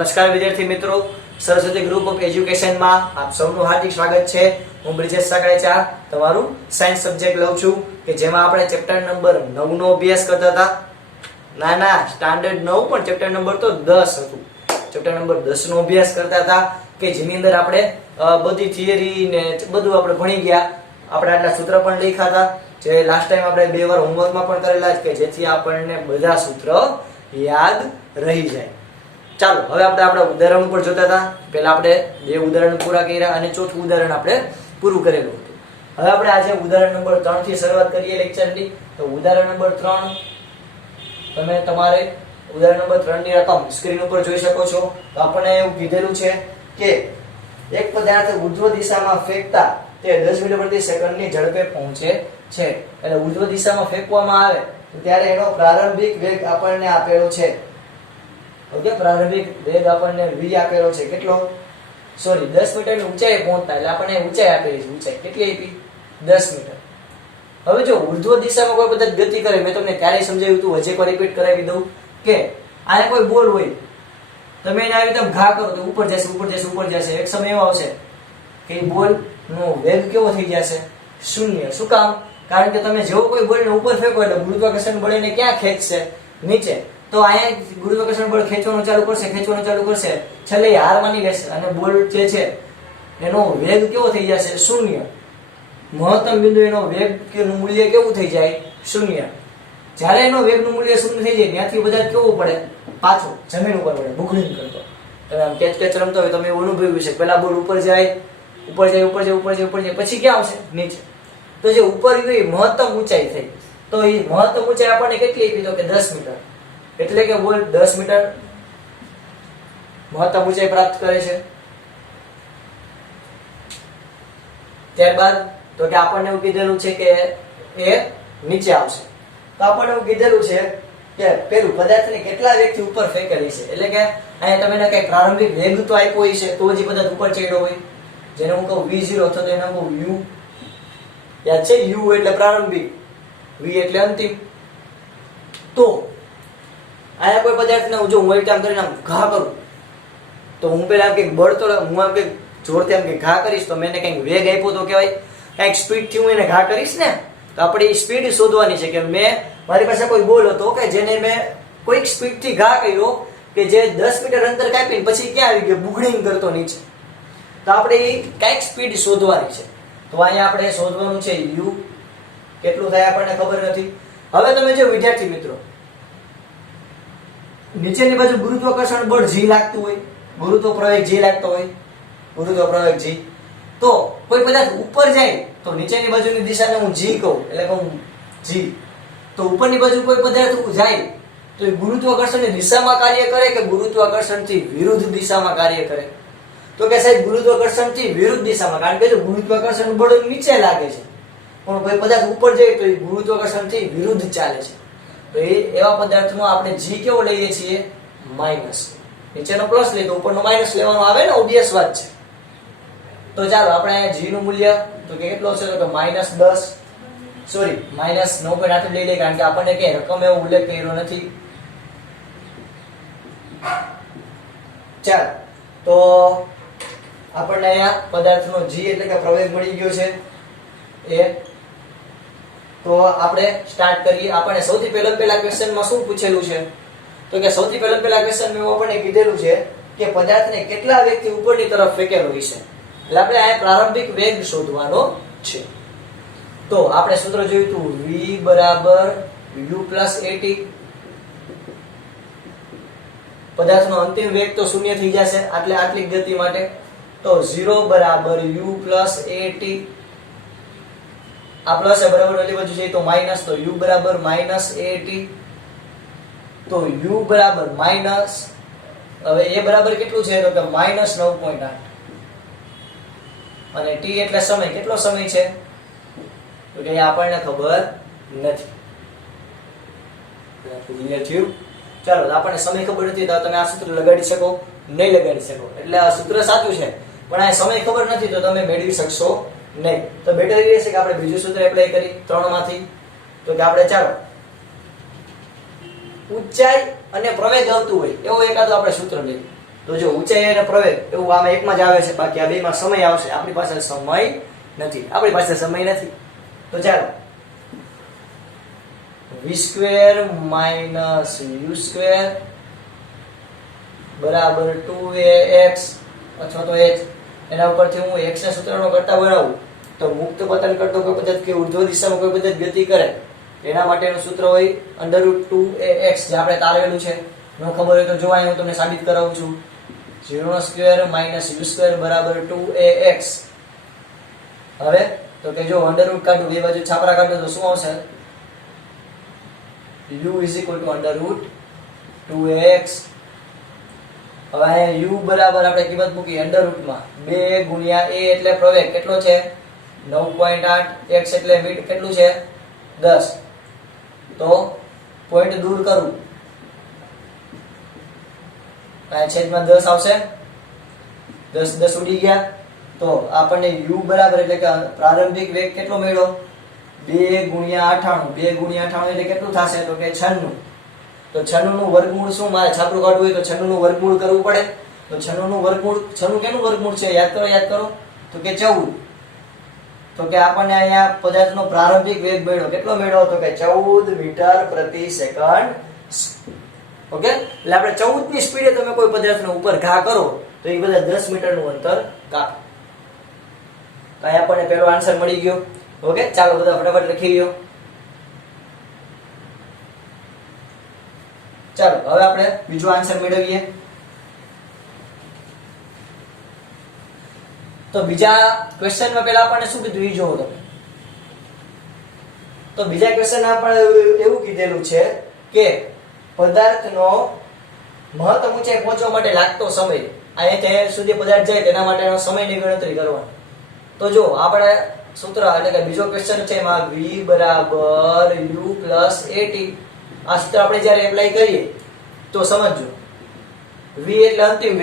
નમસ્કાર વિદ્યાર્થી મિત્રો, સરસ્વતી ગ્રુપ ઓફ એજ્યુકેશનમાં આપ સૌનું હાર્દિક સ્વાગત છે। હું બ્રિજેશ સાગરેચા તમારું સાયન્સ સબ્જેક્ટ લઉં છું કે જેમાં આપણે ચેપ્ટર નંબર 9 નો અભ્યાસ કરતા હતા। ના સ્ટાન્ડર્ડ 9 પણ ચેપ્ટર નંબર તો 10 હતું। ચેપ્ટર નંબર 10 નો અભ્યાસ કરતા હતા કે જેની અંદર આપણે બધી થિયરી ને બધું આપણે ભણી ગયા। આપણે આટલા સૂત્ર પણ લખ્યા હતા જે લાસ્ટ ટાઈમ આપણે બે વાર હોમવર્કમાં પણ કરેલા છે કે જેથી આપણને બધા સૂત્ર યાદ રહી જાય। ચાલો હવે આપણે આપણા ઉદાહરણ ઉપર જોતા હતા। પહેલા આપણે બે ઉદાહરણ પૂરા કર્યા અને ચોથું ઉદાહરણ આપણે પૂરું કરેલું હતું। હવે આપણે આજે ઉદાહરણ નંબર 3 થી શરૂઆત કરીએ લેક્ચરની। તો ઉદાહરણ નંબર 3 તમે તમારે ઉદાહરણ નંબર 3 ની રકમ સ્ક્રીન ઉપર જોઈ શકો છો। તો આપણને એવું કીધેલું છે કે એક પદાર્થ ઉર્ધ્વ દિશામાં ફેંકતા તે 10 મીટર પ્રતિ સેકન્ડની ઝડપે પહોંચે છે। એટલે ઉર્ધ્વ દિશામાં ફેંકવામાં આવે તો ત્યારે એનો પ્રારંભિક વેગ આપણને આપેલો છે। ઓકે, પ્રારંભિક વેગ આપણને v આપેલો છે। કેટલો? સોરી 10 મીટરની ઊંચાઈએ પહોંચતા એટલે આપણને ઊંચાઈ આપેલી છે। ઊંચાઈ કેટલી આપી? 10 મીટર। હવે જો ઉર્ધ્વ દિશામાં કોઈ પદાર્થ ગતિ કરે, મેં તમને ત્યારે સમજાવ્યું હતું, હજી એકવાર રિપીટ કરાવી દઉં કે આને કોઈ બોલ હોય, તમે એને આવી રીતે ઘા કરો તો ઉપર જશે ઉપર જશે ઉપર જશે। એક સમય એવો આવશે કે બોલ નો વેગ કેવો થઈ જશે? શૂન્ય। શું કામ? કારણ કે તમે જેવો કોઈ બોલને ઉપર ફેંકો એટલે ગુરુત્વાકર્ષણ બળ એને ક્યાં ખેંચશે? નીચે। તો અહીંયા ગુરુત્વાકર્ષણ બળ ખેંચવાનું ચાલુ કરશે, છેલ્લે હાર માની લેશે અને બોલ જે છે એનો વેગ કેવો થઈ જશે? શૂન્ય। મહત્તમ બિંદુ એનો વેગ નું મૂલ્ય કેવું થઈ જાય? શૂન્ય। જ્યારે એનો વેગનું મૂલ્ય શૂન્ય થઈ જાય ત્યાંથી બધા કેવું પડે? પાછો જમીન ઉપર પડે, ભૂખડીને કરતો। તમે આમ કેચ રમતા હોય તમે એવું અનુભવ્યું છે, પેલા બોલ ઉપર જાય પછી ક્યાં આવશે? નીચે। તો જે ઉપર ગઈ મહત્તમ ઊંચાઈ થઈ, તો એ મહત્તમ ઊંચાઈ આપણને કેટલી આપી? તો કે 10 મીટર। એટલે કે બોલ 10 મીટર મહત્તમ ઊંચાઈ પ્રાપ્ત કરે છે। ત્યારબાદ તો કે આપણને એવું કીધેલું છે કે એ નીચે આવશે। તો આપણને એવું કીધેલું છે કે પેલું પદાર્થને કેટલા વેગથી ઉપર ફેંકેલી છે। એટલે કે અહીંયા તમે કઈ પ્રારંભિક વેગ તો આપ્યો હોય છે તો જ પદાર્થ ઉપર ચડ્યો હોય, જેને હું કહું v0 અથવા તો એને હું કહું u। યાદ છે? u એટલે પ્રારંભિક, v એટલે અંતિમ। તો આયા કોઈ પદાર્થને જો હું એક કામ કરીને આમ ઘા કરું તો હું પેલા કે બળ તો હું આમ કે જોરથી આમ કે ઘા કરીશ તો મેં કંઈક વેગ આપ્યો તો કહેવાય કંઈક સ્પીડ થી હું એને ઘા કરીશ ને, તો આપણે એ સ્પીડ શોધવાની છે કે મારી પાસે કોઈ બોલ હતો કે જેને મેં કોઈક સ્પીડ થી ઘા કર્યો કે જે 10 મીટર અંતર કાપીને પછી ક્યાં આવી ગયો? બુગડિંગ કરતો નીચે। તો આપણે એ કંઈક સ્પીડ શોધવાની છે। તો અહીંયા આપણે શોધવાનું છે u। કેટલું થાય આપણને ખબર નથી। હવે તમે જો વિદ્યાર્થી મિત્રો નીચેની બાજુ ગુરુત્વાકર્ષણ બળ g લાગતું હોય, ગુરુત્વ પ્રવેગ g લાગતો હોય, ગુરુત્વ પ્રવેગ g, તો કોઈ પદાર્થ ઉપર જાય તો નીચેની બાજુની દિશાને હું g કહું, એટલે કહું g। તો ઉપરની બાજુ કોઈ પદાર્થ જાય તો એ ગુરુત્વાકર્ષણની દિશામાં કાર્ય કરે કે ગુરુત્વાકર્ષણથી વિરુદ્ધ દિશામાં કાર્ય કરે? તો કે સાહેબ ગુરુત્વાકર્ષણથી વિરુદ્ધ દિશામાં, કારણ કે જો ગુરુત્વાકર્ષણ બળ નીચે લાગે છે પણ કોઈ પદાર્થ ઉપર જાય તો એ ગુરુત્વાકર્ષણથી વિરુદ્ધ ચાલે છે। તો એવા પદાર્થનો આપણે g કેવો લઈએ છીએ? માઈનસ। નીચેનો પ્લસ લઈએ તો ઉપરનો માઈનસ લેવાનો આવે ને, ઓબવિયસ વાત છે। તો ચાલો આપણે અહીંયા g નું મૂલ્ય તો કે કેટલો છે? તો -10 સોરી -9.8 લઈ લઈએ, કારણ કે આપણને કે રકમ એવો ઉલ્લેખ કર્યો નથી। ચાલો તો આપણને અહીંયા પદાર્થનો g એટલે કે પ્રવેગ મળી ગયો છે એ। તો આપણે સ્ટાર્ટ કરીએ। આપણને સૌથી પહેલા ક્વેશ્ચનમાં શું પૂછેલું છે? તો કે સૌથી પહેલા ક્વેશ્ચનમાં એવું આપણને કીધેલું છે કે પદાર્થને કેટલા વેગથી ઉપરની તરફ ફેંકેલો હોય છે। એટલે આપણે આ પ્રારંભિક વેગ શોધવાનો છે। તો આપણે સૂત્ર જોયું હતું v u + at। પદાર્થનો અંતિમ વેગ તો શૂન્ય થઈ જશે આટલી ગતિ માટે। તો 0 u + at। આ પ્લસ છે બરાબર, ઓલી બાજુ જઈએ તો માઈનસ, તો u બરાબર -at। તો u બરાબર માઈનસ, હવે a બરાબર કેટલું છે? તો કે -9.8 અને t એટલે સમય, કેટલો સમય છે? તો કે આપણને ખબર નથી। ચાલો આપણને સમય ખબર નથી તો તમે આ સૂત્ર લગાડી શકો? નહીં લગાડી શકો। એટલે આ સૂત્ર સાચું છે પણ આ સમય ખબર નથી તો તમે મેળવી શકશો નહીં। તો બેટર એ રહેશે કે આપણે બીજું સૂત્ર એપ્લાય કરી 3 માંથી। તો કે આપણે ચાલો ઊંચાઈ અને પ્રવેગ આવતું હોય એવો એકાદો આપણે સૂત્ર લઈએ। તો જો ઊંચાઈ અને પ્રવેગ એવું આમાં એકમાં જ આવે છે, બાકી આ બેમાં સમય આવશે. આપણી પાસે સમય નથી, તો ચાલો v² - u² બરાબર 2ax અથવા તો h. એના ઉપરથી હું x ના સૂત્રનો કરતા બનાવું તો મુક્ત પતન કરતો કોઈ પદાર્થ કે ઉર્ધ્વ દિશામાં કોઈ પદાર્થ ગતિ કરે એના માટેનું સૂત્ર હોય √2ax, જે આપણે તારવેલું છે. ન ખબર હોય તો જો અહીં હું તમને સાબિત કરાવું છું. 0² - u² બરાબર 2ax. હવે તો કે જો અંડર રૂટ કાઢું, બે બાજુ છાપરા કાઢો તો શું આવશે? u = √2ax. હવે અહીંયા u બરાબર આપણે કિંમત મૂકી અંડર રૂટમાં 2 * a એટલે પ્રવેગ કેટલો છે? 9.8. x એટલે મીટર કેટલું છે? 10. તો પોઈન્ટ દૂર કરું, અહીંયા છેદમાં 10 આવશે. 10 ઉડી ગયા. તો આપણને u બરાબર એટલે કે પ્રારંભિક વેગ કેટલો મળ્યો? 2 * 98. 2 * 98 એટલે કેટલું થશે? તો કે 96. તો 96 નું વર્ગમૂળ શું? મારે છાપરું કાઢવું હોય તો 96 નું વર્ગમૂળ કરવું પડે. તો 96 નું વર્ગમૂળ, 96 કેનું વર્ગમૂળ છે? યાદ કરો. તો કે 14. તો કે આપણને અહીંયા પદાર્થનો પ્રારંભિક વેગ મળ્યો. કેટલો મળ્યો? તો કે 14 મીટર પ્રતિ સેકન્ડ. ઓકે, એટલે આપણે 14 ની સ્પીડે તમે કોઈ પદાર્થનો ઉપર ઘા કરો તો એ બધા 10 મીટરનું અંતર કાપે. તો અહીંયા આપણને પહેલો આન્સર મળી ગયો. ઓકે, ચાલો બધા ફટાફટ લખી લ્યો. ચાલો હવે આપણે બીજો આન્સર મેળવીએ. તો બીજા ક્વેશ્ચનમાં પહેલા આપણને શું કીધું એ જોવો તમે. તો બીજા ક્વેશ્ચનમાં આપણે એવું કીધેલું છે કે પદાર્થનો મહત્તમ ઊંચાઈ પહોંચવા માટે લાગતો સમય, અહીંયા સુધી પદાર્થ જાય તેના માટેનો સમયની ગણતરી કરવાની. તો જો આપણે સૂત્ર એટલે કે બીજો ક્વેશ્ચન છે એમાં v બરાબર u પ્લસ at. આ સૂત્ર આપણે જ્યારે એપ્લાય કરીએ તો સમજજો, v એટલે અંતિમ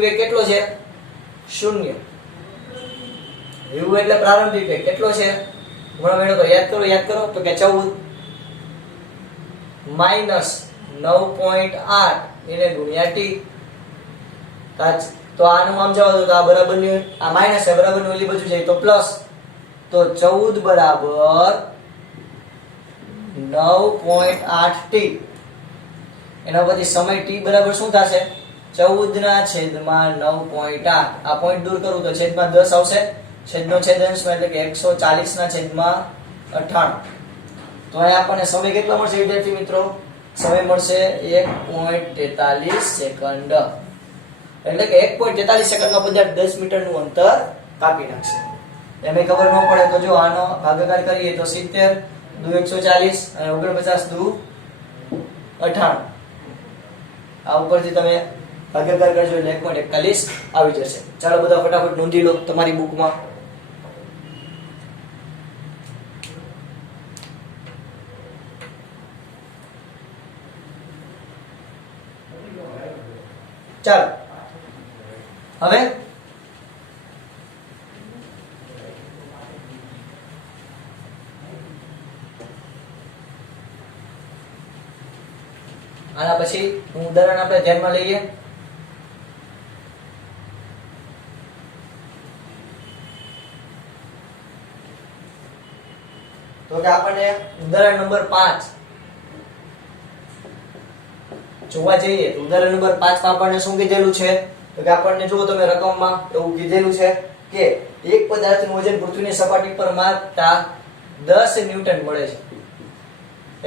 વેગ કેટલો છે? 0. u એટલે પ્રારંભિક વેગ કેટલો છે? ઘણો મેળો તો યાદ કરો તો કે 14 માઈનસ 9.8 એને ગુણ્યા t. તો આનું આમ જવા દો તો આ બરાબરની, આ માઈનસ છે બરાબરની ઓલી બાજુ જાય તો પ્લસ. તો 14 બરાબર 9.8t. એના પછી સમય t બરાબર શું થશે? 14/9.8. આ પોઈન્ટ દૂર કરું તો છેદમાં 10 આવશે. છેદનો છેદ અંશમાં એટલે કે 140/98. તો અહીંયા આપણને સમય કેટલો મળશે વિદ્યાર્થી મિત્રો? સમય મળશે 1.43 સેકન્ડ. એટલે કે 1.43 સેકન્ડમાં પદાર્થ 10 મીટરનું અંતર કાપી નાખશે. એમે ખબર ન પડે તો જો આનો ભાગાકાર કરીએ તો 70 × 140 અને 49 × 98. આ ઉપરથી તમે ભાગાકાર કરજો એટલે 1.41 આવી જશે. ચાલો બધા ફટાફટ નોંધી લો તમારી બુકમાં. ચાલો હવે આના પછી ઉદાહરણ આપણે ધ્યાનમાં લઈએ. તો કે આપણને ઉદાહરણ નંબર 5 જોવા જઈએ તો ઉદાહરણ નંબર 5 માં આપણને શું કીધેલું છે? તો કે આપણને જો તમે રકમમાં એવું કીધેલું છે કે એક પદાર્થનું વજન પૃથ્વીની સપાટી પર માપતા 10 ન્યૂટન મળે છે.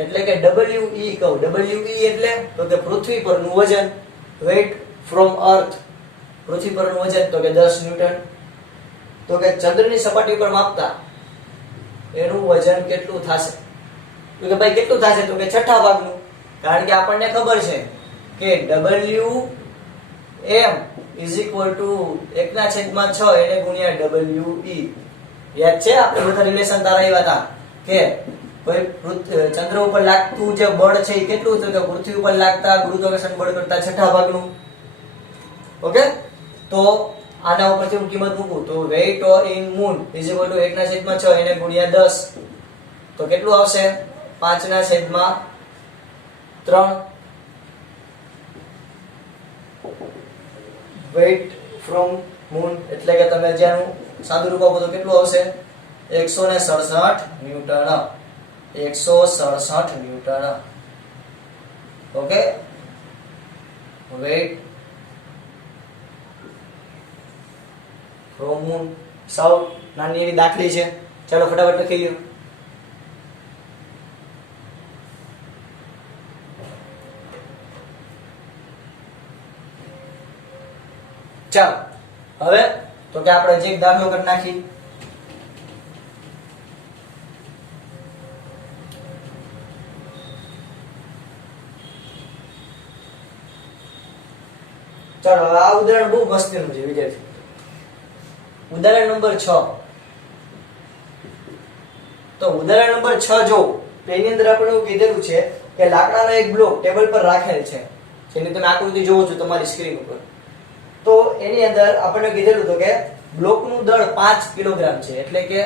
એટલે કે WE કહો. WE એટલે તો કે પૃથ્વી પરનું વજન, weight from earth, પૃથ્વી પરનું વજન તો કે 10 ન્યૂટન. તો કે ચંદ્રની સપાટી પર માપતા એનું વજન કેટલું થશે? તો કે ભાઈ કેટલું થશે? તો કે છઠ્ઠા ભાગનું. કારણ કે આપણને ખબર છે કે WM = 1/6 એને ગુણ્યા WE. યાદ છે આપણે બધા રિલેશન તારાવ્યા હતા કે કોઈ ચંદ્ર ઉપર લાગતું જે બળ છે એ કેટલું? તો કે પૃથ્વી ઉપર લાગતા ગુરુત્વાકર્ષણ બળ કરતા છઠ્ઠા ભાગનું. ઓકે, તો આના ઉપરથી હું કિંમત મૂકું તો weight in moon = 1/6 એને ગુણ્યા 10. તો કેટલું આવશે? 5/3. વેઇટ ફ્રોમ મૂન એટલે કે તમે જેનું સાદું રૂપ આપો તો કેટલું આવશે 167 newton 167 newton okay weight from moon સાવ નાની એવી દાખલી છે ચાલો ફટાફટ લખી લ્યો ચાલો હવે તો કે આપણે જે દાખલો કરી નાખી ચાલો આ ઉદાહરણ બહુ મસ્તીનું છે વિદ્યાર્થી ઉદાહરણ નંબર 6 તો ઉદાહરણ નંબર 6 જો એની અંદર આપણે એવું કીધેલું છે કે લાકડાનો એક બ્લોક ટેબલ પર રાખેલ છે જેની તમે આકૃતિ જોવો છો તમારી સ્ક્રીન ઉપર તો એની અંદર આપણને કીધેલું હતું કે બ્લોકનું દળ 5 કિલોગ્રામ છે એટલે કે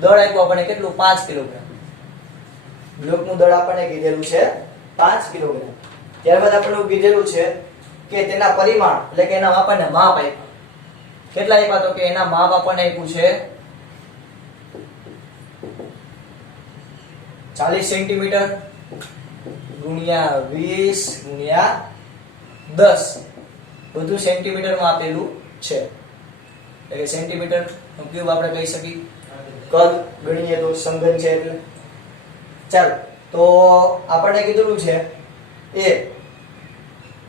દળ આપ્યું આપણને કેટલું 5 કિલોગ્રામ બ્લોકનું દળ આપણને કીધેલું છે 5 કિલોગ્રામ ત્યારબાદ આપણને કીધેલું છે કે તેના પરિમાણ એટલે કે એના આપણને માપ આપ્યા કેટલા આપ્યા તો કે એના માપ આપણને આપ્યું છે 40 સેન્ટીમીટર ગુણ્યા 20 ગુણ્યા 10 બધું સેન્ટીમીટરમાં આપેલું છે એટલે સેન્ટીમીટર નું ક્યુબ આપણે કહી શકીએ કદ ગણીએ તો સંઘન છે એટલે ચાલો તો આપણને કીધું છે એ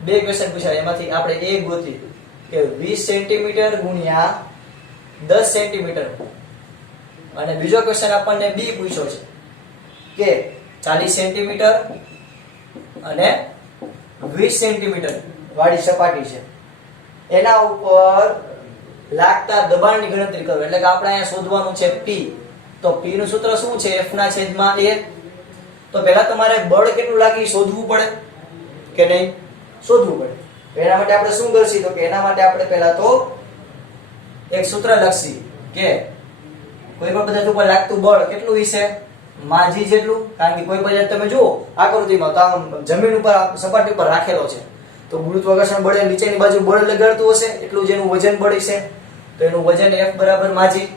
બે ક્વેશ્ચન પૂછાય એમાંથી આપણે એક ગોતી કે 20 સેન્ટીમીટર ગુણ્યા 10 સેન્ટીમીટર અને બીજો ક્વેશ્ચન આપણને બી પૂછ્યો છે કે 40 સેન્ટીમીટર અને 20 સેન્ટીમીટર વાળી સપાટી છે એના ઉપર લાગતા દબાણની ગણતરી કરો એટલે કે આપણે અહીંયા શોધવાનું છે P તો P નું સૂત્ર શું છે F ના છેદમાં A તો પહેલા તમારે બળ કેટલું લાગી શોધવું પડે કે નહીં શોધવું પડે એના માટે આપણે શું કરશું તો કે એના માટે આપણે પહેલા તો એક સૂત્ર લખશી કે કોઈ પણ પદાર્થ ઉપર લાગતું બળ કેટલું હશે માજી જેટલું કારણ કે કોઈ પદાર્થ તમે જુઓ આકૃતિમાં તો જમીન ઉપર સપાટી ઉપર રાખેલો છે તો ગુરુત્વાકર્ષણ બળે નીચેની બાજુ બળ લગાડતું હશે એટલું જેનું વજન બળ છે તો એનું વજન F બરાબર માજી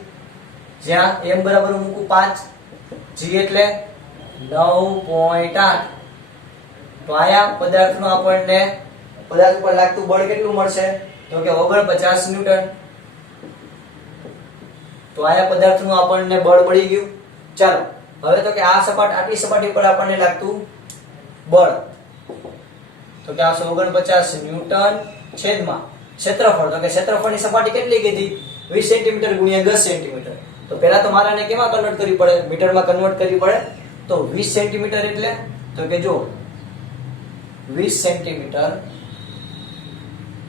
જ્યાં M બરાબર મૂકું 5 G એટલે 9.8 તો આયા પદાર્થનો આપણને પદાર્થ ઉપર લાગતું બળ કેટલું મળશે તો કે 49 ન્યૂટન તો આયા પદાર્થનું આપણને બળ મળી ગયું ચાલો હવે તો કે આ આટલી સપાટી પર આપણને લાગતું બળ તો કે 49 ન્યૂટન છેદમાં ક્ષેત્રફળ તો કે ક્ષેત્રફળની સપાટી કેટલી કીધી 20 સેન્ટીમીટર ગુણ્યા 10 સેન્ટીમીટર તો પહેલા તો મારાને કેમાં કન્વર્ટ કરવી પડે મીટરમાં કન્વર્ટ કરવી પડે તો 20 સેન્ટીમીટર એટલે તો કે જો 20 સેન્ટીમીટર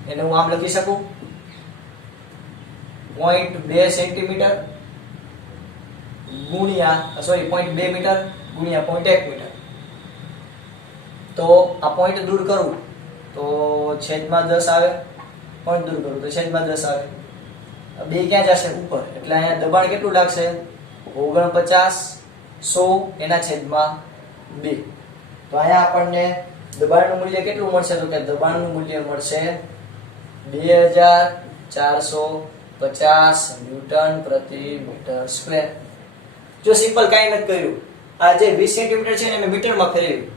એને હું આમ લખી શકું 0.2 સેન્ટીમીટર ગુણ્યા 0.2 મીટર ગુણ્યા 0.1 મીટર તો આ પોઈન્ટ દૂર કરું તો છેદમાં 10 આવે પોઈન્ટ દૂર કરું તો છેદમાં 10 આવે બે ક્યાં જશે ઉપર એટલે અહીંયા દબાણ કેટલું લાગશે 49 100 એના છેદમાં 2 તો અહીંયા આપણને દબાણનું મૂલ્ય કેટલું મળશે તો કે દબાણનું મૂલ્ય મળશે 2450 ન્યૂટન પ્રતિ મીટર સ્ક્વેર જો સિમ્પલ કાઈ નથી કર્યું આ જે 20 સેન્ટીમીટર છે ને મેં મીટરમાં ફેરવ્યું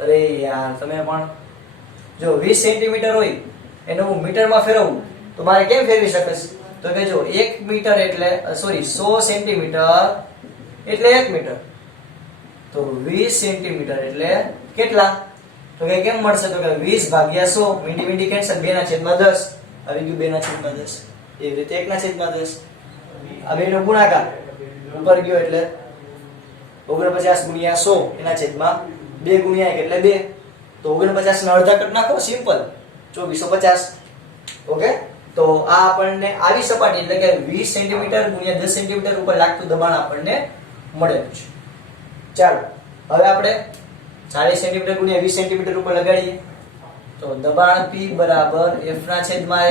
અરે યાર તમે પણ જો 20 સેન્ટીમીટર હોય એને હું મીટરમાં ફેરવું તો મારે કેમ ફેરવી શકીશ તો કે જો 1 મીટર એટલે 100 સેન્ટીમીટર એટલે 1 મીટર તો 20 સેન્ટીમીટર એટલે કેટલા તો કે કેમ મળશે તો કે 20 ભાગ્યા 100 મીંડી મીંડી કેન્સલ 2 ના છેદમાં 10 આવી ગયું 2 ના છેદમાં 10 એ રીતે 1 ના છેદમાં 10 આ બેનો ગુણાકાર ઉપર ગયો એટલે 49 ગુણ્યા 100 એના છેદમાં 2 ગુણ્યા 1 એટલે 2 તો 49 ના અડધા કટ નાખો સિમ્પલ 2450 ઓકે તો આ આપણને આવી સપાટી એટલે કે 20 સેન્ટીમીટર ગુણ્યા 10 સેન્ટીમીટર ઉપર લાગતું દબાણ આપણને મળેલું છે ચાલો હવે આપણે 40 સેન્ટીમીટર ગુણ્યા 20 સેન્ટીમીટર ઉપર લગાડીએ તો દબાણ P બરાબર F ના છેદમાં A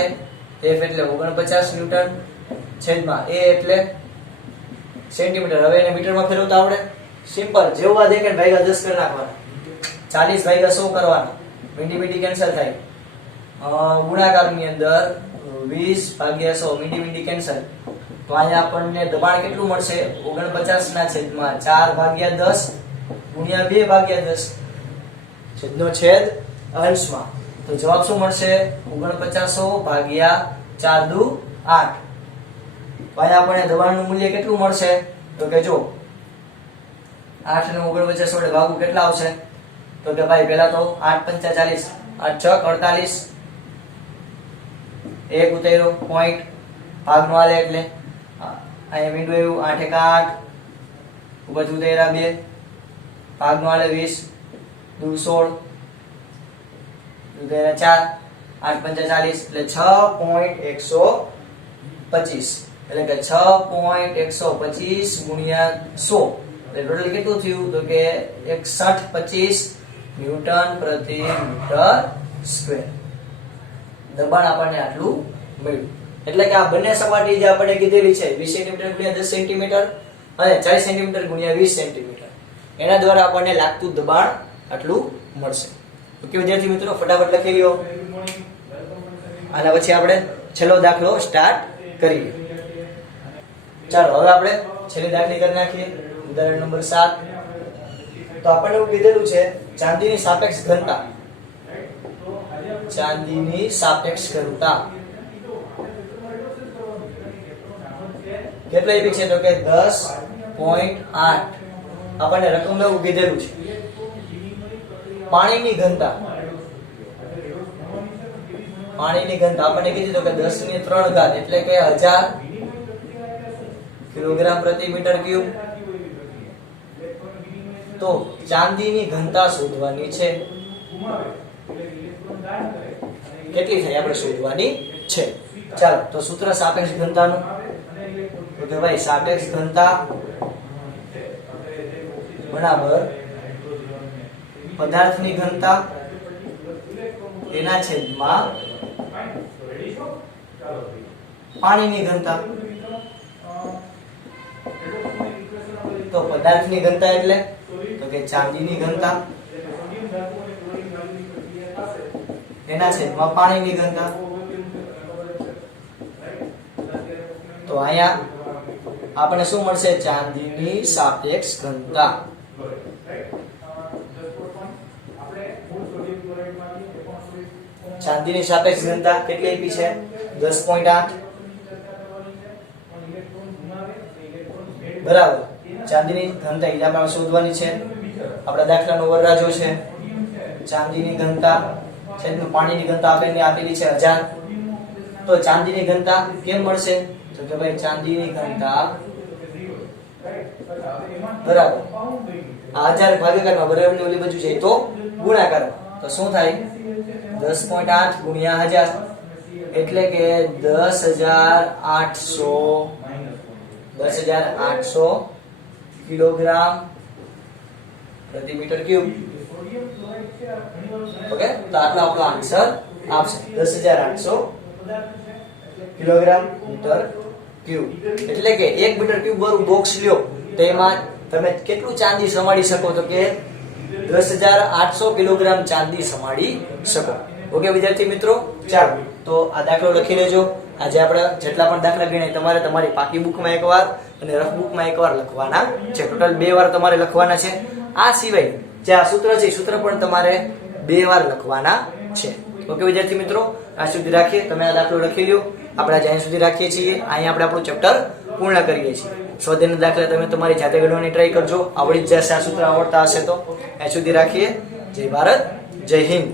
F એટલે 49 ન્યૂટન છેદમાં A એટલે સેન્ટીમીટર હવે એને મીટરમાં ફેરવતા આવડે સિમ્પલ જેવું આ દેખે ભાગ્યા 10 કરી નાખવાના 40 ભાગ્યા 100 કરવાના મીંડી મીંડી કેન્સલ થાય ગુણાકારની અંદર 20 ભાગ્યા 100 મીંડી મીંડી કેન્સલ, તો અહીંયા આપણને દબાણ કેટલું મળશે 49 ના છેદમાં 4 ભાગ્યા 10 ગુણ્યા 2 ભાગ્યા 10 છેદનો છેદ અંશમાં, તો જવાબ શું મળશે 4900 ભાગ્યા 4 દુ 8. તો અહીંયા આપણને દબાણનું મૂલ્ય કેટલું મળશે તો કે જો 8 ને 49 વડે ભાગવું કેટલા આવશે તો કે ભાઈ પહેલા તો 8 5 40 8 6 48 એક ઉતાર્યો પોઈન્ટ ભાગનો આલે એટલે અહીંયા મીંડું આવ્યું 8 1 8 ઉપર ઉતાર્યા 2 ભાગનો આલે 20 દુ 16 ઉતાર્યા 4 8 5 40 એટલે 6.125 એટલે કે 6.125 ગુણ્યા 100 એટલે ટોટલ કેટલું થયું તો કે 6125 ન્યૂટન પ્રતિ મીટર સ્ક્વેર. દબાણ આપણને આટલું મળ્યું. એટલે કે આ બંને સપાટી જે આપણે કીધેલી છે 20 સેન્ટીમીટર ગુણ્યા 10 સેન્ટીમીટર અને 40 સેન્ટીમીટર ગુણ્યા 20 સેન્ટીમીટર, એના દ્વારા આપણને લાગતું દબાણ આટલું મળશે. ઓકે વિદ્યાર્થી મિત્રો, ફટાફટ લખી લ્યો. આના પછી આપણે છેલ્લો દાખલો સ્ટાર્ટ કરીએ. ચાલો હવે આપણે છેલ્લી દાખલી કરી નાખીએ. ઉદાહરણ નંબર 7. તો આપણને એવું કીધેલું છે ચાંદીની સાપેક્ષ ઘનતા. ચાંદીની સાપેક્ષ ઘનતા કેટલી આપી છે તો કે 10.8. આપણને રકમ એવું કીધેલું છે. પાણીની ઘનતા, પાણીની ઘનતા આપણને કીધી તો કે 10⁻³ એટલે કે 1000 કિલોગ્રામ પ્રતિ મીટર ક્યુબ. તો ચાંદીની ઘનતા શોધવાની છે. કેટલી થાય આપણે શોધવાની છે. ચાલો તો સૂત્ર સાપેક્ષ ઘનતાનું તો કે ભાઈ સાપેક્ષ ઘનતા બરાબર પદાર્થની ઘનતા એના છેદમાં પાણીની ઘનતા. તો પદાર્થની ઘનતા એટલે તો કે ચાંદીની ઘનતા એના છેદમાં પાણીની ઘનતા. તો અહીંયા આપણે શું મળશે ચાંદીની સાપેક્ષ ઘનતા. ચાંદીની સાપેક્ષ ઘનતા કેટલી આપી છે 10.8 બરાબર. ચાંદીની ઘનતા એ આપણે શોધવાની છે. આપણા દાખલાનો વરરાજો છે. ચાંદીની ઘનતા છેદમાં પાણીની ઘનતા આપણને આપેલી છે 1000. તો ચાંદીની ઘનતા કેમ મળશે તો કે ભાઈ ચાંદીની ઘનતા બરાબર આ 1000 ભાગાકારમાં બરાબરની ઓલી બાજુ છે તો ગુણાકારમાં. તો શું થાય 10.8 ગુણ્યા 1000 એટલે કે 10800 કિલોગ્રામ પ્રતિ મીટર ક્યુબ. ઓકે, તો આટલો આપણો આન્સર આપશે 10800 કિલોગ્રામ મીટર ક્યુબ. એટલે કે 1 મીટર ક્યુબ વાળું બોક્સ લ્યો તો એમાં તમે કેટલું ચાંદી સમાડી શકો તો કે 10800 કિલોગ્રામ ચાંદી સમાડી શકો. ઓકે વિદ્યાર્થી મિત્રો, ચાલો તો આ દાખલો લખી લેજો. આજે આપણે જેટલા પણ દાખલા ગણ્યા તમારે તમારી પાકી બુકમાં એકવાર અને રફ બુકમાં એકવાર લખવાના છે. ટોટલ 2 વાર તમારે લખવાના છે. આ સિવાય જે આ સૂત્ર છે સૂત્ર પણ તમારે 2 વાર લખવાના છે. ઓકે વિદ્યાર્થી મિત્રો, આ સુધી રાખીએ. તમે આ દાખલો લખી લ્યો. આપણે આજે અહીં સુધી રાખીએ છીએ. અહીંયા આપણે આપણું ચેપ્ટર પૂર્ણ કરીએ છીએ. સ્વાધ્યાયના દાખલા તમે તમારી જાતે ગણવાની ટ્રાય કરજો. આવડી જ જશે આ સૂત્ર આવડતા હશે તો. અહીં સુધી રાખીએ. જય ભારત, જય હિન્દ.